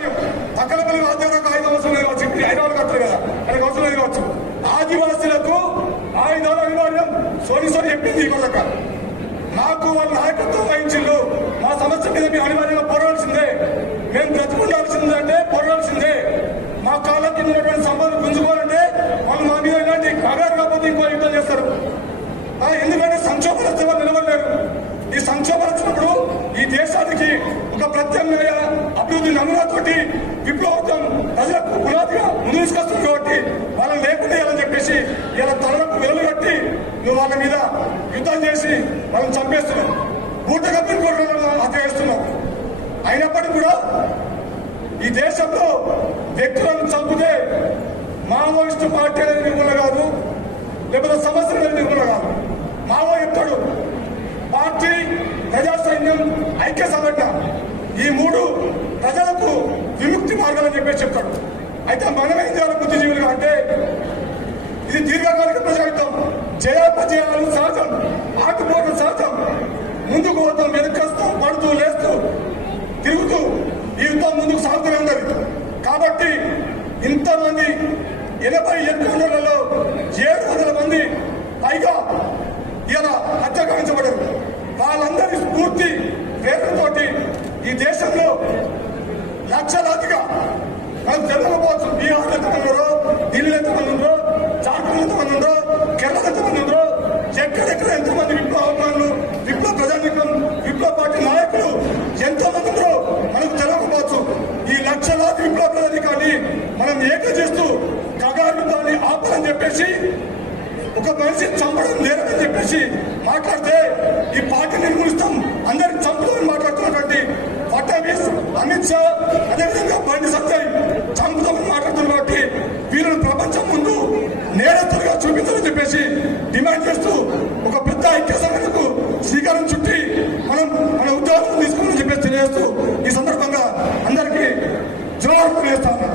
పక్కన ఆధ్వర్యంలో ఆయుధం అవసరం లేదు కావచ్చు ఇప్పుడు ఐదు కట్టరు కదా. ఆయనకు అవసరం లేదు కావచ్చు ఆదివాసులకు ఆయుధాలు అనివార్యం సోని సోని చెప్పింది ఇవ్వక మాకు వాళ్ళ నాయకత్వం వహించిండు మా సమస్య మీద మేము అనివార్యంగా పోరాడాల్సిందే. మేము బ్రతుకుండాల్సిందంటే పోరాడాల్సిందే. మా కాళ్ళ కింద ఉన్నటువంటి సంపద గుంజుకోవాలంటే వాళ్ళు మా మీద ఇలాంటి కగారు కాకపోతే ఇంకో నమూనాతోటి విప్లవం ప్రజలకు పునాదిగా ముందు తీసుకొస్తుంది కాబట్టి వాళ్ళని లేకుండా అని చెప్పేసి ఇలా తలకు వెలుగు కట్టి నువ్వు వాళ్ళ మీద యుద్ధం చేసి వాళ్ళని చంపేస్తున్నావు. బూట కప్పిన కూడా హత్య చేస్తున్నావు అయినప్పటికీ కూడా ఈ దేశంలో వ్యక్తులను చంపితే మావోయిస్టు పార్టీ అనేది నిర్మూలన కాదు లేకపోతే సమస్యలు అనేది నిర్మూలన కాదు. మావో ఎప్పుడు పార్టీ ప్రజాసైన్యం ఐక్య సంఘటన ఈ మూడు మార్గాలని చెప్పేసి చెప్తాడు. అయితే మనం ఏం చేయాలి బుద్ధిజీవులుగా అంటే ఇది దీర్ఘకాలిక ప్రజాయుద్ధం జయాపజయాలు సహజం. ఆకుపోవడం సహజం. ముందుకు పోతాం వెనకస్తాం పడుతూ లేస్తూ తిరుగుతూ ఈ యుద్ధం ముందుకు సాగుతూనే ఉన్నది. కాబట్టి ఇంతమంది ఎనభై ఎన్కౌంటర్లలో ఏడు వందల మంది పైగా ఇలా హత్య వాళ్ళందరి స్ఫూర్తి ప్రేరణతోటి ఈ దేశంలో లక్షలాదిగా. మనం తెలియకపోవచ్చు బీహార్ ఎంతమంది ఇల్లు ఢిల్లీ ఎంతమంది ఉందో జార్ఖండ్ ఎంతమంది ఉందో కేరళ ఎంతమంది ఉందో ఎక్కడెక్కడ ఎంతమంది విప్లవాలు విప్లవ ప్రజానికం విప్లవ పార్టీ నాయకులు ఎంతమంది ఉందో మనకు తెలియకపోవచ్చు ఈ లక్షలాది విప్లవ ప్రజానికాన్ని మనం ఏక చేస్తూ కగారుతాన్ని ఆపాలని చెప్పేసి ఒక మనిషి చంపడం లేదని చెప్పేసి మాట్లాడితే ఈ పార్టీ అదేవిధంగా బండి సత్యం చంపుతామని మాట్లాడుతున్నారు కాబట్టి వీళ్ళని ప్రపంచం ముందు నేరస్తులుగా చూపించాలని చెప్పేసి డిమాండ్ చేస్తూ ఒక పెద్ద ఐక్య సంఘటనకు శ్రీకారం చుట్టి మనం మన ఉద్యోగాలను తీసుకోమని చెప్పేసి తెలియజేస్తూ ఈ సందర్భంగా అందరికీ జోహార్ వేస్తాను